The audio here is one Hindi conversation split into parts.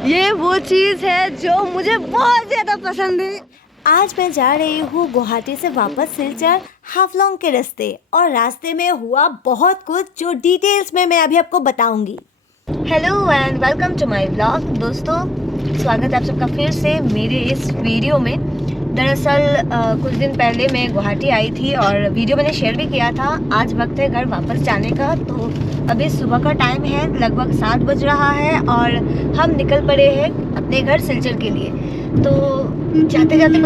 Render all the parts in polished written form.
ये वो चीज़ है जो मुझे बहुत ज़्यादा पसंद है। आज मैं जा रही हूँ गुवाहाटी से वापस सिलचर हाफलोंग के रास्ते, और रास्ते में हुआ बहुत कुछ जो डिटेल्स में मैं अभी आपको बताऊंगी। Hello and welcome to my vlog. दोस्तों, स्वागत है आप सबका फिर से मेरे इस वीडियो में। दरअसल कुछ दिन पहले मैं गुवाहाटी आई थी और वीडियो मैंने शेयर भी किया था। आज वक्त है घर वापस जाने का। तो अभी सुबह का टाइम है, लगभग 7 बज रहा है और हम निकल पड़े हैं अपने घर सिलचर के लिए। तो जाते जाते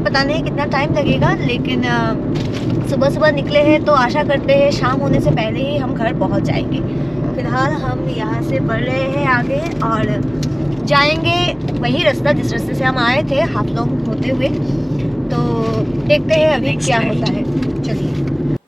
पता नहीं कितना टाइम लगेगा, लेकिन सुबह सुबह निकले हैं तो आशा करते हैं शाम होने से पहले ही हम घर पहुंच जाएंगे। फिलहाल हम यहाँ से बढ़ रहे हैं आगे और जाएंगे वही रास्ता जिस रास्ते से हम आए थे, हाफलोंग होते हुए। तो देखते हैं अभी क्या होता है। चलिए।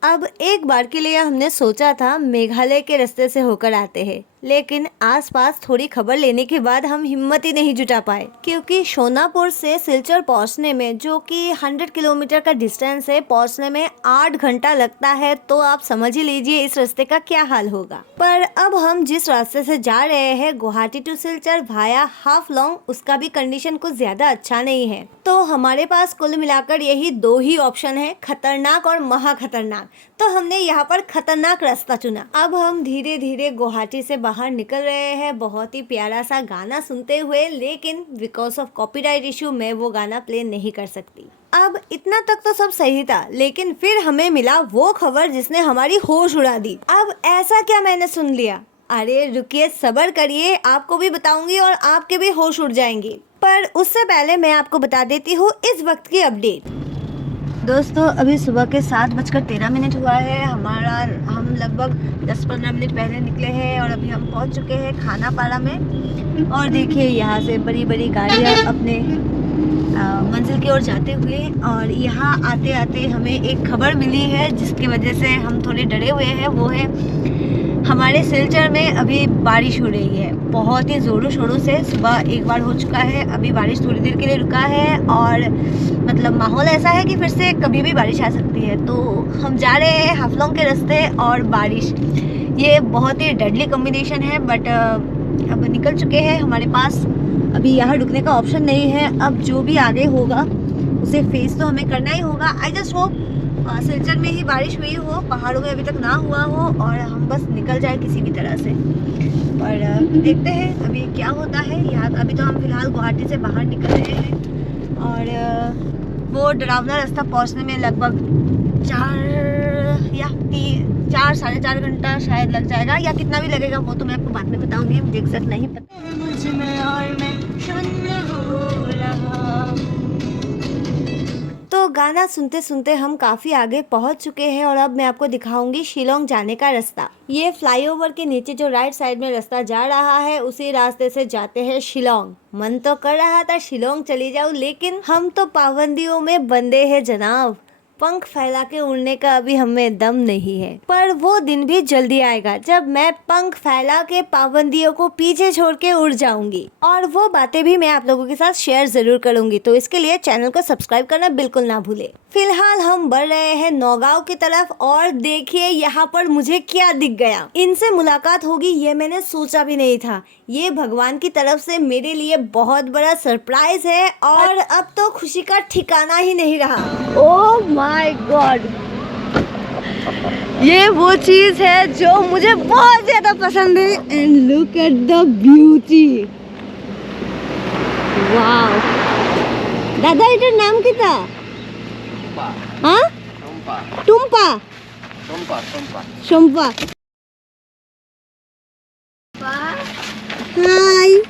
अब एक बार के लिए हमने सोचा था मेघालय के रास्ते से होकर आते हैं, लेकिन आसपास थोड़ी खबर लेने के बाद हम हिम्मत ही नहीं जुटा पाए, क्योंकि शोनापुर से सिलचर पहुंचने में, जो कि 100 किलोमीटर का डिस्टेंस है, पहुंचने में 8 घंटा लगता है। तो आप समझ ही लीजिए इस रास्ते का क्या हाल होगा। पर अब हम जिस रास्ते से जा रहे हैं गुवाहाटी टू सिलचर भाया हाफलोंग, उसका भी कंडीशन कुछ ज्यादा अच्छा नहीं है। तो हमारे पास कुल मिलाकर यही 2 ही ऑप्शन है, खतरनाक और महा खतरनाक। तो हमने यहाँ पर खतरनाक रास्ता चुना। अब हम धीरे धीरे गुवाहाटी से बाहर निकल रहे हैं, बहुत ही प्यारा सा गाना सुनते हुए, लेकिन बिकॉज ऑफ कॉपीराइट इशू मैं वो गाना प्ले नहीं कर सकती। अब इतना तक तो सब सही था, लेकिन फिर हमें मिला वो खबर जिसने हमारी होश उड़ा दी। अब ऐसा क्या मैंने सुन लिया? अरे रुकिए, सब्र करिए, आपको भी बताऊंगी और आपके भी होश उड़ जाएंगे। पर उससे पहले मैं आपको बता देती हूँ इस वक्त की अपडेट। दोस्तों, अभी सुबह के 7:13 हुआ है। हम लगभग 10-15 मिनट पहले निकले हैं और अभी हम पहुंच चुके हैं खानापाड़ा में। और देखिए यहाँ से बड़ी बड़ी गाड़ियाँ अपने मंजिल की ओर जाते हुए, और यहाँ आते आते हमें एक खबर मिली है जिसकी वजह से हम थोड़े डरे हुए हैं। वो है हमारे सिलचर में अभी बारिश हो रही है, बहुत ही ज़ोरों शोरों से। सुबह एक बार हो चुका है, अभी बारिश थोड़ी देर के लिए रुका है और मतलब माहौल ऐसा है कि फिर से कभी भी बारिश आ सकती है। तो हम जा रहे हैं हाफलोंग के रास्ते और बारिश, ये बहुत ही डेडली कॉम्बिनेशन है। बट अब निकल चुके हैं, हमारे पास अभी यहाँ रुकने का ऑप्शन नहीं है। अब जो भी आगे होगा उसे फेस तो हमें करना ही होगा। आई जस्ट होप सिलचर में ही बारिश हुई हो, पहाड़ों में अभी तक ना हुआ हो और हम बस निकल जाए किसी भी तरह से। और देखते हैं अभी क्या होता है। यहाँ अभी तो हम फिलहाल गुवाहाटी से बाहर निकल रहे हैं और वो डरावना रास्ता पहुँचने में लगभग 4 साढ़े 4 घंटा शायद लग जाएगा, या कितना भी लगेगा वो तो मैं आपको बाद में बताऊंगी। मुझे एग्जैक्ट नहीं पता। मुझ में और मैं शून्य हो रहा। तो गाना सुनते सुनते हम काफ़ी आगे पहुंच चुके हैं और अब मैं आपको दिखाऊंगी शिलोंग जाने का रास्ता। ये फ्लाईओवर के नीचे जो राइट साइड में रास्ता जा रहा है, उसी रास्ते से जाते हैं शिलोंग। मन तो कर रहा था शिलोंग चली जाऊं, लेकिन हम तो पाबंदियों में बंधे हैं जनाब। पंख फैला के उड़ने का अभी हमें दम नहीं है। पर वो दिन भी जल्दी आएगा जब मैं पंख फैला के पाबंदियों को पीछे छोड़ के उड़ जाऊंगी, और वो बातें भी मैं आप लोगों के साथ शेयर जरूर करूंगी। तो इसके लिए चैनल को सब्सक्राइब करना बिल्कुल ना भूले। फिलहाल हम बढ़ रहे हैं नौगांव की तरफ, और देखिए यहाँ पर मुझे क्या दिख गया। इनसे मुलाकात होगी ये मैंने सोचा भी नहीं था। ये भगवान की तरफ से मेरे लिए बहुत बड़ा सरप्राइज है, और अब तो खुशी का ठिकाना ही नहीं रहा। ओह माय गॉड, ये वो चीज है जो मुझे बहुत ज्यादा पसंद है। And look at the beauty, wow. दादा इधर नाम किता? हाँ, टुम्पा। शोम्पा। हाय।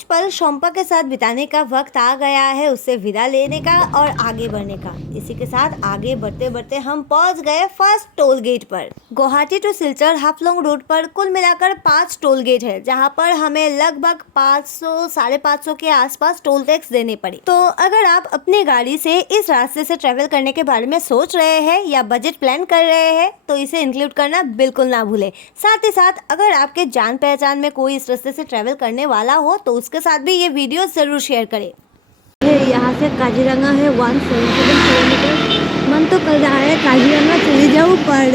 कुछ पल शोम्पा के साथ बिताने का वक्त आ गया है, उससे विदा लेने का और आगे बढ़ने का। इसी के साथ आगे बढ़ते बढ़ते हम पहुंच गए फर्स्ट टोल गेट पर। गुवाहाटी टू सिलचर हाफलोंग रोड पर कुल मिलाकर 5 टोल गेट है, जहां पर हमें लगभग 500-550 के आसपास टोल टैक्स देने पड़े। तो अगर आप अपनी गाड़ी से इस रास्ते से ट्रेवल करने के बारे में सोच रहे हैं या बजट प्लान कर रहे हैं तो इसे इंक्लूड करना बिल्कुल ना भूलें। साथ ही साथ अगर आपके जान पहचान में कोई इस रास्ते से ट्रेवल करने वाला हो तो उसके साथ भी ये वीडियो जरूर शेयर करें। यहाँ से काजीरंगा है 177 किलोमीटर। मन तो कर रहा है काजीरंगा चली जाऊँ, पर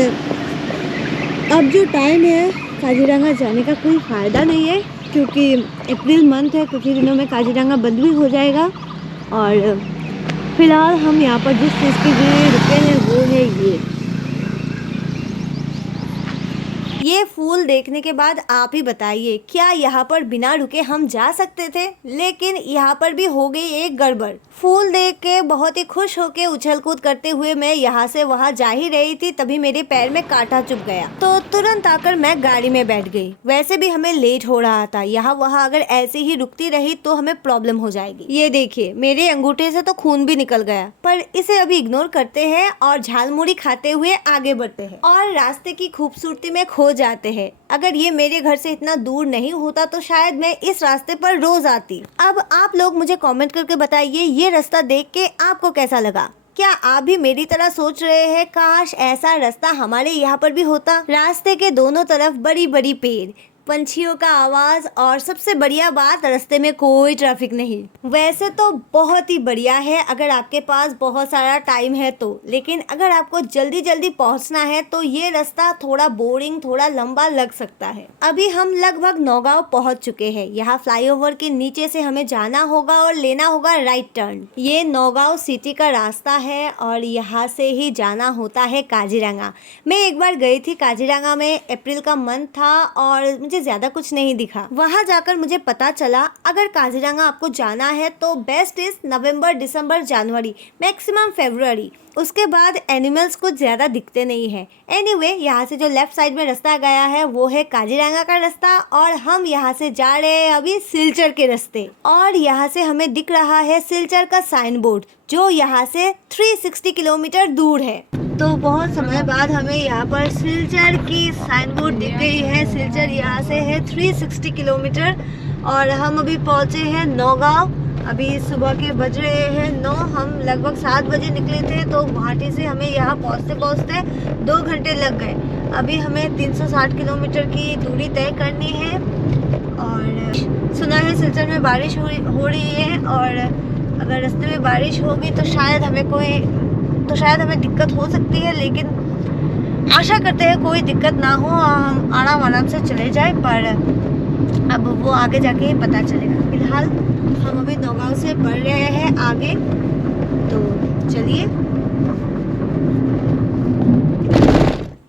अब जो टाइम है काजीरंगा जाने का कोई फ़ायदा नहीं है, क्योंकि अप्रैल मंथ है, कुछ ही दिनों में काजीरंगा बंद भी हो जाएगा। और फिलहाल हम यहाँ पर जिस चीज़ के लिए रुके हैं वो है ये फूल देखने के बाद आप ही बताइए, क्या यहाँ पर बिना रुके हम जा सकते थे? लेकिन यहाँ पर भी हो गई एक गड़बड़। फूल देख के बहुत ही खुश होके उछल कूद करते हुए मैं यहाँ से वहाँ जा ही रही थी, तभी मेरे पैर में कांटा चुभ गया, तो तुरंत आकर मैं गाड़ी में बैठ गई। वैसे भी हमें लेट हो रहा था, यहाँ वहाँ अगर ऐसे ही रुकती रही तो हमें प्रॉब्लम हो जाएगी। ये देखिए, मेरे अंगूठे से तो खून भी निकल गया, पर इसे अभी इग्नोर करते हैं और झालमुड़ी खाते हुए आगे बढ़ते हैं और रास्ते की खूबसूरती में खो जाते हैं। अगर ये मेरे घर से इतना दूर नहीं होता तो शायद मैं इस रास्ते पर रोज आती। अब आप लोग मुझे कमेंट करके बताइए, ये रास्ता देख के आपको कैसा लगा? क्या आप भी मेरी तरह सोच रहे हैं काश ऐसा रास्ता हमारे यहाँ पर भी होता? रास्ते के दोनों तरफ बड़ी बड़ी पेड़, पंछियों का आवाज और सबसे बढ़िया बात, रास्ते में कोई ट्रैफिक नहीं। वैसे तो बहुत ही बढ़िया है अगर आपके पास बहुत सारा टाइम है तो, लेकिन अगर आपको जल्दी जल्दी पहुंचना है तो ये रास्ता थोड़ा बोरिंग, थोड़ा लंबा लग सकता है। अभी हम लगभग नौगांव पहुंच चुके हैं। यहाँ फ्लाईओवर के नीचे से हमें जाना होगा और लेना होगा राइट टर्न। ये नौगांव सिटी का रास्ता है और यहाँ से ही जाना होता है काजीरंगा। मैं एक बार गई थी काजीरंगा में, अप्रैल का मंथ था और मुझे ज्यादा कुछ नहीं दिखा। वहां जाकर मुझे पता चला अगर काजीरंगा आपको जाना है तो बेस्ट इज नवंबर, दिसंबर, जनवरी, मैक्सिमम फरवरी। उसके बाद एनिमल्स कुछ ज्यादा दिखते नहीं है। एनीवे, यहाँ से जो लेफ्ट साइड में रास्ता गया है वो है काजीरंगा का रास्ता और हम यहाँ से जा रहे हैं अभी सिलचर के रास्ते। और यहाँ से हमें दिख रहा है सिलचर का साइन बोर्ड जो यहाँ से 360 किलोमीटर दूर है। तो बहुत समय बाद हमें यहाँ पर सिलचर की साइन बोर्ड दिख गई है। सिलचर यहाँ से है 360 किलोमीटर और हम अभी पहुँचे हैं नौगांव। अभी सुबह के बज रहे हैं 9। हम लगभग 7 बजे निकले थे, तो गुवाहाटी से हमें यहाँ पहुँचते पहुँचते 2 घंटे लग गए। अभी हमें 360 किलोमीटर की दूरी तय करनी है और सुना है सिलचर में बारिश हो रही है और अगर रास्ते में बारिश होगी तो शायद हमें दिक्कत हो सकती है, लेकिन आशा करते हैं कोई दिक्कत ना हो, हम आराम से चले जाए, पर अब वो आगे जाके ही पता चलेगा। फिलहाल हम अभी नौगांव से बढ़ रहे हैं आगे, तो चलिए।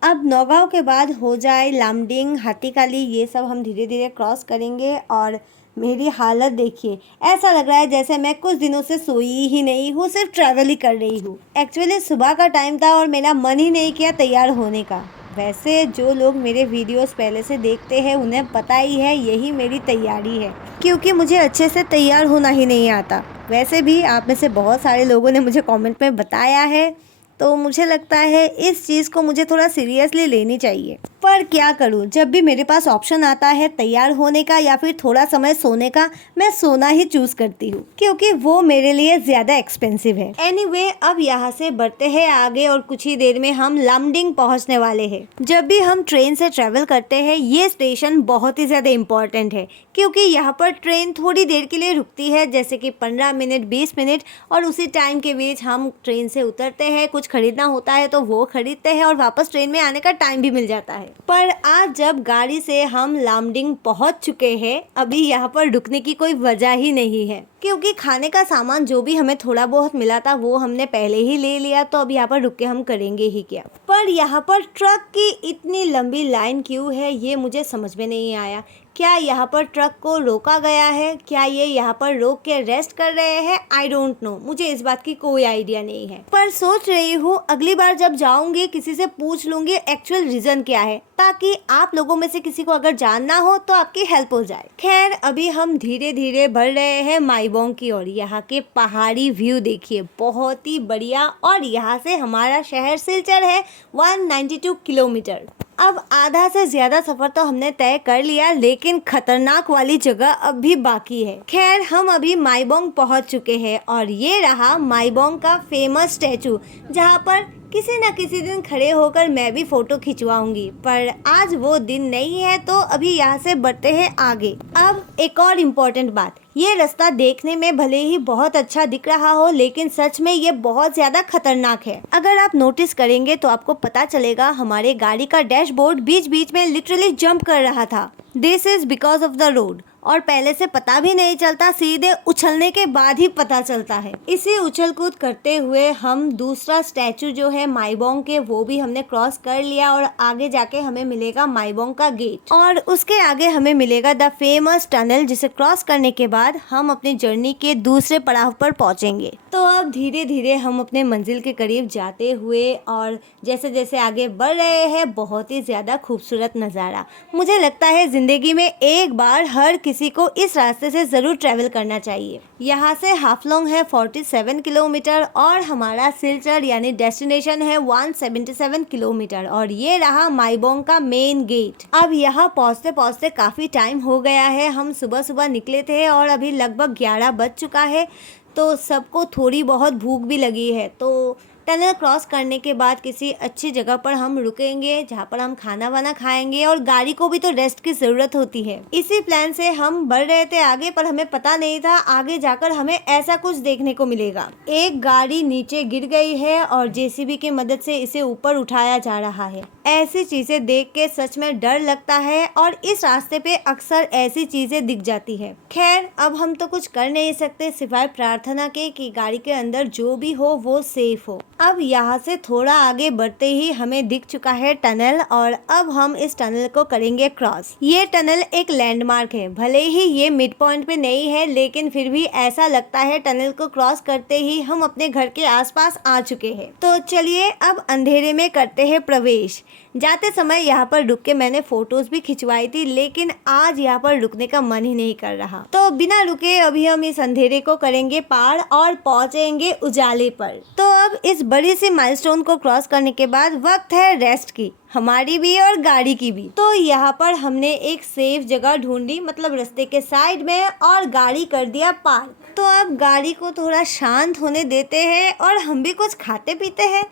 अब नौगांव के बाद हो जाए लामडिंग, हाथीकाली, ये सब हम धीरे धीरे क्रॉस करेंगे। और मेरी हालत देखिए, ऐसा लग रहा है जैसे मैं कुछ दिनों से सोई ही नहीं हूँ, सिर्फ ट्रैवल ही कर रही हूँ। एक्चुअली सुबह का टाइम था और मेरा मन ही नहीं किया तैयार होने का। वैसे जो लोग मेरे वीडियोस पहले से देखते हैं उन्हें पता ही है यही मेरी तैयारी है, क्योंकि मुझे अच्छे से तैयार होना ही नहीं आता। वैसे भी आप में से बहुत सारे लोगों ने मुझे कमेंट में बताया है, तो मुझे लगता है इस चीज़ को मुझे थोड़ा सीरियसली लेनी चाहिए। पर क्या करूं, जब भी मेरे पास ऑप्शन आता है तैयार होने का या फिर थोड़ा समय सोने का, मैं सोना ही चूज करती हूँ, क्योंकि वो मेरे लिए ज़्यादा एक्सपेंसिव है। एनीवे, अब यहाँ से बढ़ते हैं आगे और कुछ ही देर में हम लामडिंग पहुँचने वाले हैं। जब भी हम ट्रेन से ट्रेवल करते हैं ये स्टेशन बहुत ही ज़्यादा इम्पॉर्टेंट है, क्योंकि यहाँ पर ट्रेन थोड़ी देर के लिए रुकती है, जैसे कि 15 मिनट 20 मिनट, और उसी टाइम के बीच हम ट्रेन से उतरते हैं, कुछ खरीदना होता है तो वो खरीदते हैं और वापस ट्रेन में आने का टाइम भी मिल जाता है। पर आज जब गाड़ी से हम लामडिंग पहुंच चुके हैं, अभी यहाँ पर रुकने की कोई वजह ही नहीं है, क्योंकि खाने का सामान जो भी हमें थोड़ा बहुत मिला था वो हमने पहले ही ले लिया, तो अब यहाँ पर रुक के हम करेंगे ही क्या। पर यहाँ पर ट्रक की इतनी लंबी लाइन क्यों है ये मुझे समझ में नहीं आया। क्या यहाँ पर ट्रक को रोका गया है, क्या ये यहाँ पर रोक के रेस्ट कर रहे हैं, आई डोंट नो, मुझे इस बात की कोई आइडिया नहीं है। पर सोच रही हूँ अगली बार जब जाऊंगी किसी से पूछ लूंगी एक्चुअल रीजन क्या है, ताकि आप लोगों में से किसी को अगर जानना हो तो आपकी हेल्प हो जाए। खैर अभी हम धीरे धीरे बढ़ रहे हैं माईबोंग की ओर। यहाँ के पहाड़ी व्यू देखिए, बहुत ही बढ़िया। और यहाँ से हमारा शहर सिलचर है 192 किलोमीटर। अब आधा से ज्यादा सफर तो हमने तय कर लिया, लेकिन खतरनाक वाली जगह अब भी बाकी है। खैर हम अभी माईबोंग पहुंच चुके हैं और ये रहा माईबोंग का फेमस स्टैचू, जहां पर किसी न किसी दिन खड़े होकर मैं भी फोटो खिंचवाऊंगी। पर आज वो दिन नहीं है, तो अभी यहाँ से बढ़ते हैं आगे। अब एक और इम्पोर्टेंट बात, ये रास्ता देखने में भले ही बहुत अच्छा दिख रहा हो, लेकिन सच में ये बहुत ज्यादा खतरनाक है। अगर आप नोटिस करेंगे तो आपको पता चलेगा हमारे गाड़ी का डैशबोर्ड बीच बीच में लिटरली जंप कर रहा था। This is because of the road. और पहले से पता भी नहीं चलता, सीधे उछलने के बाद ही पता चलता है। इसी उछल कूद करते हुए हम दूसरा स्टैचू जो है माईबोंग के, वो भी हमने क्रॉस कर लिया और आगे जाके हमें मिलेगा माईबोंग का गेट और उसके आगे हमें मिलेगा द फेमस टनल, जिसे क्रॉस करने के बाद हम अपनी जर्नी के दूसरे पड़ाव पर पहुंचेंगे। तो अब धीरे धीरे हम अपने मंजिल के करीब जाते हुए और जैसे जैसे आगे बढ़ रहे हैं, बहुत ही ज्यादा खूबसूरत नज़ारा। मुझे लगता है जिंदगी में एक बार हर किसी को इस रास्ते से जरूर ट्रैवल करना चाहिए। यहाँ से हाफलोंग है 47 किलोमीटर और हमारा सिलचर यानी डेस्टिनेशन है 177 किलोमीटर। और ये रहा माईबोंग का मेन गेट। अब यहाँ पहुँचते पहुँचते काफ़ी टाइम हो गया है। हम सुबह सुबह निकले थे और अभी लगभग 11 बज चुका है, तो सबको थोड़ी बहुत भूख भी लगी है। तो टनल क्रॉस करने के बाद किसी अच्छी जगह पर हम रुकेंगे, जहाँ पर हम खाना वाना खाएंगे और गाड़ी को भी तो रेस्ट की ज़रूरत होती है। इसी प्लान से हम बढ़ रहे थे आगे, पर हमें पता नहीं था आगे जाकर हमें ऐसा कुछ देखने को मिलेगा। एक गाड़ी नीचे गिर गई है और जेसीबी की मदद से इसे ऊपर उठाया जा रहा है। ऐसी चीज़ें देख के सच में डर लगता है और इस रास्ते पे अक्सर ऐसी चीज़ें दिख जाती है। खैर अब हम तो कुछ कर नहीं सकते सिवाय प्रार्थना के कि गाड़ी के अंदर जो भी हो वो सेफ हो। अब यहाँ से थोड़ा आगे बढ़ते ही हमें दिख चुका है टनल और अब हम इस टनल को करेंगे क्रॉस। ये टनल एक लैंडमार्क है, भले ही ये मिड पॉइंट पे नहीं है, लेकिन फिर भी ऐसा लगता है टनल को क्रॉस करते ही हम अपने घर के आसपास आ चुके हैं। तो चलिए अब अंधेरे में करते हैं प्रवेश। जाते समय यहाँ पर रुक के मैंने फोटोज भी खिंचवाई थी, लेकिन आज यहाँ पर रुकने का मन ही नहीं कर रहा। तो बिना रुके अभी हम इस अंधेरे को करेंगे पार और पहुँचेंगे उजाले पर। तो अब इस बड़ी सी माइलस्टोन को क्रॉस करने के बाद वक्त है रेस्ट की, हमारी भी और गाड़ी की भी। तो यहाँ पर हमने एक सेफ जगह ढूंढी, मतलब रास्ते के साइड में, और गाड़ी कर दिया पार। तो अब गाड़ी को थोड़ा शांत होने देते हैं और हम भी कुछ खाते पीते हैं।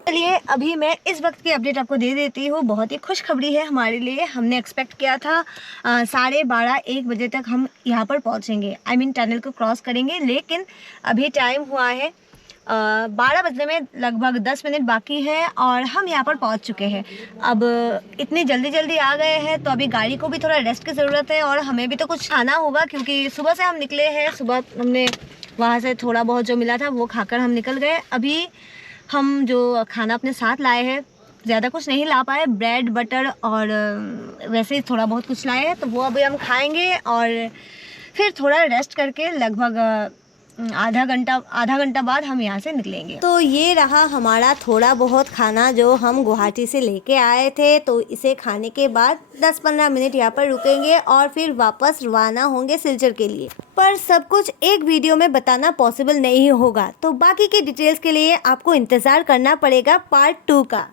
चलिए अभी मैं इस वक्त की अपडेट आपको दे देती हूँ। बहुत ही खुशखबरी है हमारे लिए। हमने एक्सपेक्ट किया था 12:30-1 बजे तक हम यहाँ पर पहुँचेंगे, आई मीन टनल को क्रॉस करेंगे, लेकिन अभी टाइम हुआ है 12 बजने में लगभग 10 मिनट बाकी है और हम यहाँ पर पहुँच चुके हैं। अब इतनी जल्दी आ गए हैं तो अभी गाड़ी को भी थोड़ा रेस्ट की ज़रूरत है और हमें भी तो कुछ खाना होगा, क्योंकि सुबह से हम निकले हैं। सुबह हमने वहाँ से थोड़ा बहुत जो मिला था वो खाकर हम निकल गए। अभी हम जो खाना अपने साथ लाए हैं, ज़्यादा कुछ नहीं ला पाए, ब्रेड बटर और वैसे ही थोड़ा बहुत कुछ लाए हैं, तो वो अभी हम खाएंगे और फिर थोड़ा रेस्ट करके लगभग आधा घंटा बाद हम यहाँ से निकलेंगे। तो ये रहा हमारा थोड़ा बहुत खाना जो हम गुवाहाटी से लेके आए थे। तो इसे खाने के बाद 10-15 मिनट यहाँ पर रुकेंगे और फिर वापस रवाना होंगे सिलचर के लिए। पर सब कुछ एक वीडियो में बताना पॉसिबल नहीं होगा, तो बाकी की डिटेल्स के लिए आपको इंतज़ार करना पड़ेगा पार्ट 2 का।